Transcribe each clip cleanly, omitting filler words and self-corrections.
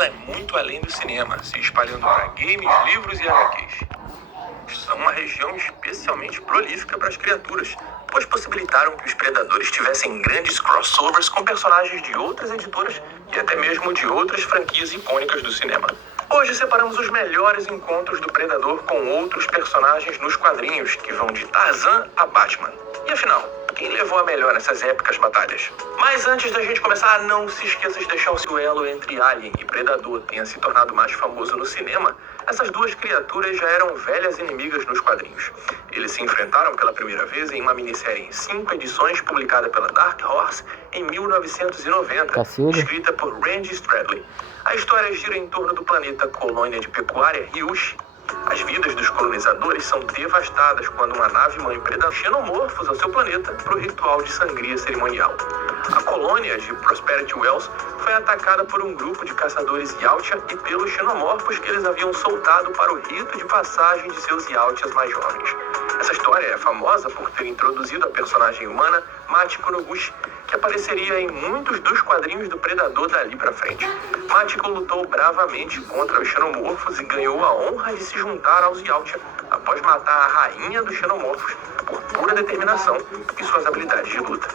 vai muito além do cinema, se espalhando para games, livros e HQs. São uma região especialmente prolífica para as criaturas, pois possibilitaram que os predadores tivessem grandes crossovers com personagens de outras editoras e até mesmo de outras franquias icônicas do cinema. Hoje separamos os melhores encontros do Predador com outros personagens nos quadrinhos, que vão de Tarzan a Batman. E afinal, quem levou a melhor nessas épicas batalhas? Mas antes da gente começar, não se esqueça de deixar o duelo entre Alien e Predador tenha se tornado mais famoso no cinema. Essas duas criaturas já eram velhas inimigas nos quadrinhos. Eles se enfrentaram pela primeira vez em uma minissérie em 5 edições publicada pela Dark Horse em 1990, escrita por Randy Stradley. A história gira em torno do planeta colônia de pecuária Ryushi. As vidas dos colonizadores são devastadas quando uma nave-mãe preda xenomorfos ao seu planeta para o ritual de sangria cerimonial. A colônia de Prosperity Wells foi atacada por um grupo de caçadores Yautja e pelos xenomorfos que eles haviam soltado para o rito de passagem de seus Yautjas mais jovens. Essa história é famosa por ter introduzido a personagem humana Machiko Noguchi, que apareceria em muitos dos quadrinhos do Predador dali pra frente. Machiko lutou bravamente contra os xenomorfos e ganhou a honra de se juntar aos Yautja após matar a rainha dos xenomorfos por pura determinação e suas habilidades de luta.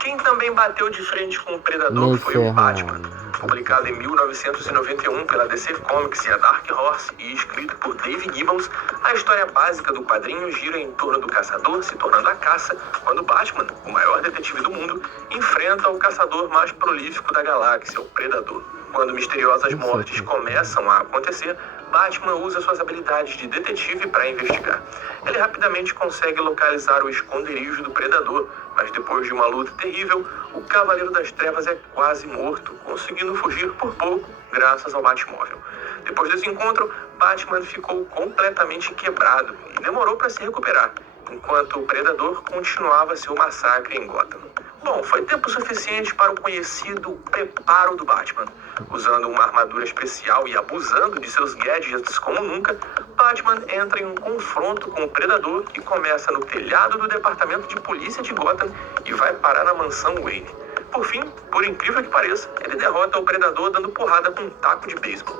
Quem também bateu de frente com o Predador foi o Batman, publicado em 1991 pela DC Comics e a Dark Horse e escrito por Dave Gibbons. A história básica do quadrinho gira em torno do caçador se tornando a caça, quando Batman, o maior detetive do mundo, enfrenta o caçador mais prolífico da galáxia, o Predador. Quando misteriosas mortes começam a acontecer, Batman usa suas habilidades de detetive para investigar. Ele rapidamente consegue localizar o esconderijo do Predador, mas depois de uma luta terrível, o Cavaleiro das Trevas é quase morto, conseguindo fugir por pouco, graças ao Batmóvel. Depois desse encontro, Batman ficou completamente quebrado e demorou para se recuperar, enquanto o Predador continuava seu massacre em Gotham. Bom, foi tempo suficiente para o conhecido preparo do Batman. Usando uma armadura especial e abusando de seus gadgets como nunca, Batman entra em um confronto com o Predador que começa no telhado do departamento de polícia de Gotham e vai parar na mansão Wayne. Por fim, por incrível que pareça, ele derrota o Predador dando porrada com um taco de beisebol.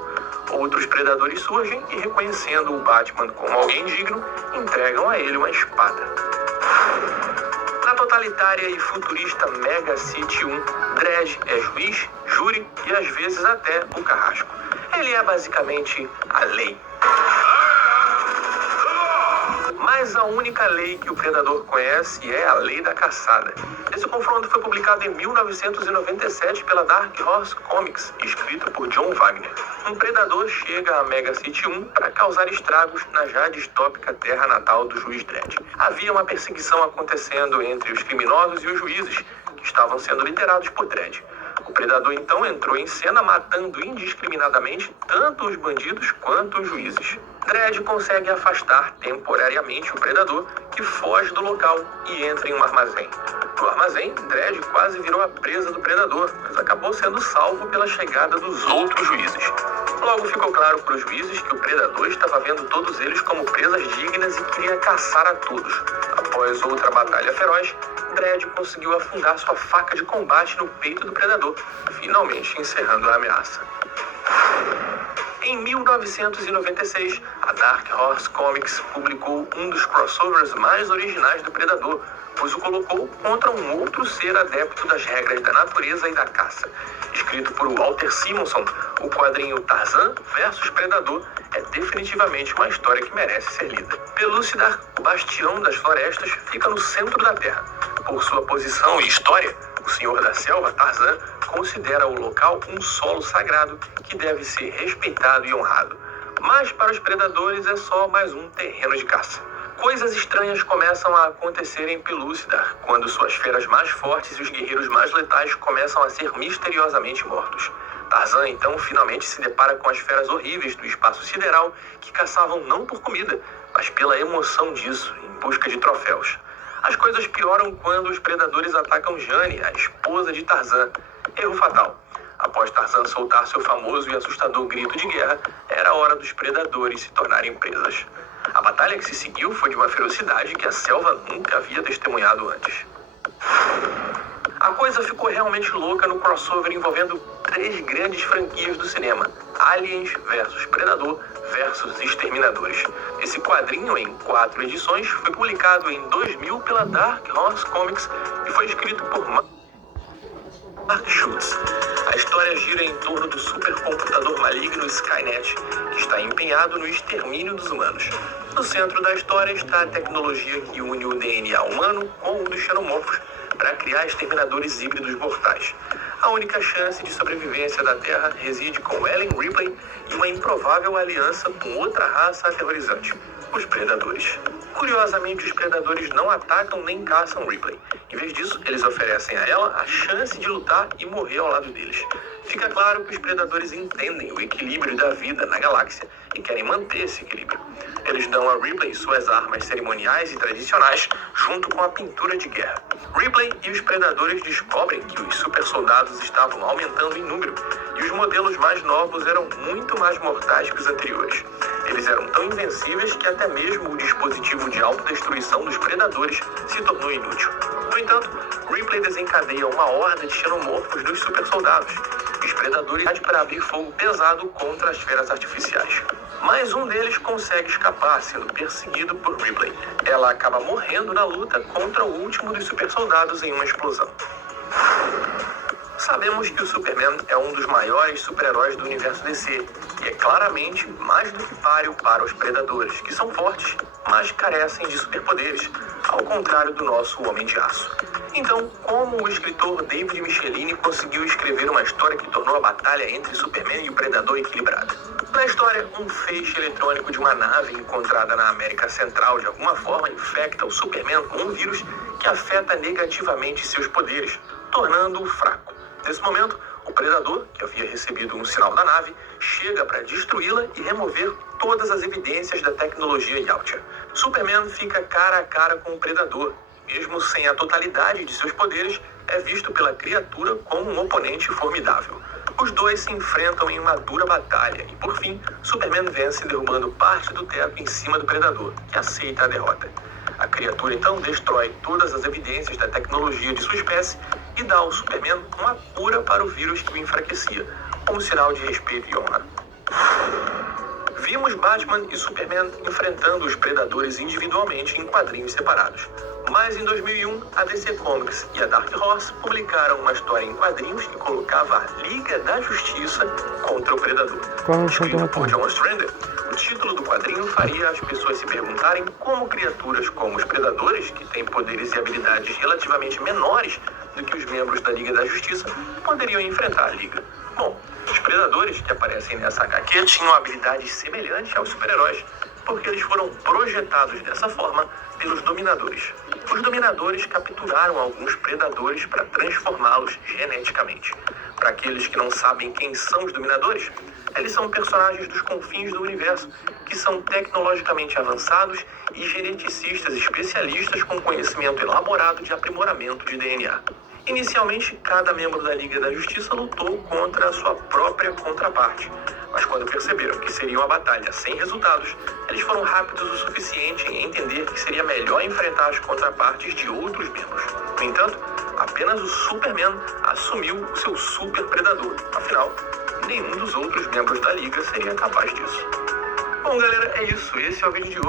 Outros predadores surgem e, reconhecendo o Batman como alguém digno, entregam a ele uma espada. Na totalitária e futurista Mega City 1, Dredd é juiz, júri e às vezes até o carrasco. Ele é basicamente a lei. Mas a única lei que o Predador conhece é a lei da caçada. Esse confronto foi publicado em 1997 pela Dark Horse Comics, escrito por John Wagner. Um predador chega a Mega City 1 para causar estragos na já distópica terra natal do juiz Dredd. Havia uma perseguição acontecendo entre os criminosos e os juízes, que estavam sendo liderados por Dredd. O Predador então entrou em cena matando indiscriminadamente tanto os bandidos quanto os juízes. Dredd consegue afastar temporariamente o Predador, que foge do local e entra em um armazém. No armazém, Dredd quase virou a presa do Predador, mas acabou sendo salvo pela chegada dos outros juízes. Logo ficou claro para os juízes que o Predador estava vendo todos eles como presas dignas e queria caçar a todos. Após outra batalha feroz, Dredd conseguiu afundar sua faca de combate no peito do Predador, finalmente encerrando a ameaça. Em 1996, a Dark Horse Comics publicou um dos crossovers mais originais do Predador, pois o colocou contra um outro ser adepto das regras da natureza e da caça. Escrito por Walter Simonson, o quadrinho Tarzan vs Predador é definitivamente uma história que merece ser lida. Pelúcidar, o bastião das florestas, fica no centro da Terra. Por sua posição e história, o Senhor da Selva, Tarzan, considera o local um solo sagrado que deve ser respeitado e honrado. Mas para os predadores é só mais um terreno de caça. Coisas estranhas começam a acontecer em Pelúcidar, quando suas feras mais fortes e os guerreiros mais letais começam a ser misteriosamente mortos. Tarzan, então, finalmente se depara com as feras horríveis do espaço sideral que caçavam não por comida, mas pela emoção disso, em busca de troféus. As coisas pioram quando os predadores atacam Jane, a esposa de Tarzan. Erro fatal. Após Tarzan soltar seu famoso e assustador grito de guerra, era hora dos predadores se tornarem presas. A batalha que se seguiu foi de uma ferocidade que a selva nunca havia testemunhado antes. A coisa ficou realmente louca no crossover envolvendo três grandes franquias do cinema: Aliens versus Predador versus Exterminadores. Esse quadrinho, em 4 edições, foi publicado em 2000 pela Dark Horse Comics e foi escrito por Mark Schultz. A história gira em torno do supercomputador maligno Skynet, que está empenhado no extermínio dos humanos. No centro da história está a tecnologia que une o DNA humano com o dos xenomorfos para criar exterminadores híbridos mortais. A única chance de sobrevivência da Terra reside com Ellen Ripley e uma improvável aliança com outra raça aterrorizante, os Predadores. Curiosamente, os Predadores não atacam nem caçam Ripley. Em vez disso, eles oferecem a ela a chance de lutar e morrer ao lado deles. Fica claro que os Predadores entendem o equilíbrio da vida na galáxia e querem manter esse equilíbrio. Eles dão a Ripley suas armas cerimoniais e tradicionais, junto com a pintura de guerra. Ripley e os Predadores descobrem que os supersoldados estavam aumentando em número e os modelos mais novos eram muito mais mortais que os anteriores. Eles eram tão invencíveis que até mesmo o dispositivo de autodestruição dos Predadores se tornou inútil. No entanto, Ripley desencadeia uma horda de xenomorfos dos supersoldados e os Predadores para abrir fogo pesado contra as feras artificiais. Mas um deles consegue escapar, sendo perseguido por Ripley. Ela acaba morrendo na luta contra o último dos supersoldados em uma explosão. Sabemos que o Superman é um dos maiores super-heróis do universo DC e é claramente mais do que páreo para os Predadores, que são fortes, mas carecem de superpoderes, ao contrário do nosso Homem de Aço. Então, como o escritor David Michelinie conseguiu escrever uma história que tornou a batalha entre Superman e o Predador equilibrada? Na história, um feixe eletrônico de uma nave encontrada na América Central de alguma forma infecta o Superman com um vírus que afeta negativamente seus poderes, tornando-o fraco. Nesse momento, o Predador, que havia recebido um sinal da nave, chega para destruí-la e remover todas as evidências da tecnologia Yautja. Superman fica cara a cara com o Predador. Mesmo sem a totalidade de seus poderes, é visto pela criatura como um oponente formidável. Os dois se enfrentam em uma dura batalha e, por fim, Superman vence derrubando parte do teto em cima do Predador, que aceita a derrota. A criatura então destrói todas as evidências da tecnologia de sua espécie e dá ao Superman uma cura para o vírus que o enfraquecia, como sinal de respeito e honra. Vimos Batman e Superman enfrentando os Predadores individualmente em quadrinhos separados. Mas em 2001, a DC Comics e a Dark Horse publicaram uma história em quadrinhos que colocava a Liga da Justiça contra o Predador. Escrito por John Ostrander, o título do quadrinho faria as pessoas se perguntarem como criaturas como os Predadores, que têm poderes e habilidades relativamente menores do que os membros da Liga da Justiça, poderiam enfrentar a Liga. Bom, os Predadores que aparecem nessa HQ tinham habilidades semelhantes aos super-heróis, porque eles foram projetados dessa forma pelos Dominadores. Os Dominadores capturaram alguns Predadores para transformá-los geneticamente. Para aqueles que não sabem quem são os Dominadores, eles são personagens dos confins do universo, que são tecnologicamente avançados e geneticistas especialistas com conhecimento elaborado de aprimoramento de DNA. Inicialmente, cada membro da Liga da Justiça lutou contra a sua própria contraparte, mas quando perceberam que seria uma batalha sem resultados, eles foram rápidos o suficiente em entender que seria melhor enfrentar as contrapartes de outros membros. No entanto, apenas o Superman assumiu o seu super predador. Afinal, nenhum dos outros membros da Liga seria capaz disso. Bom, galera, é isso. Esse é o vídeo de hoje.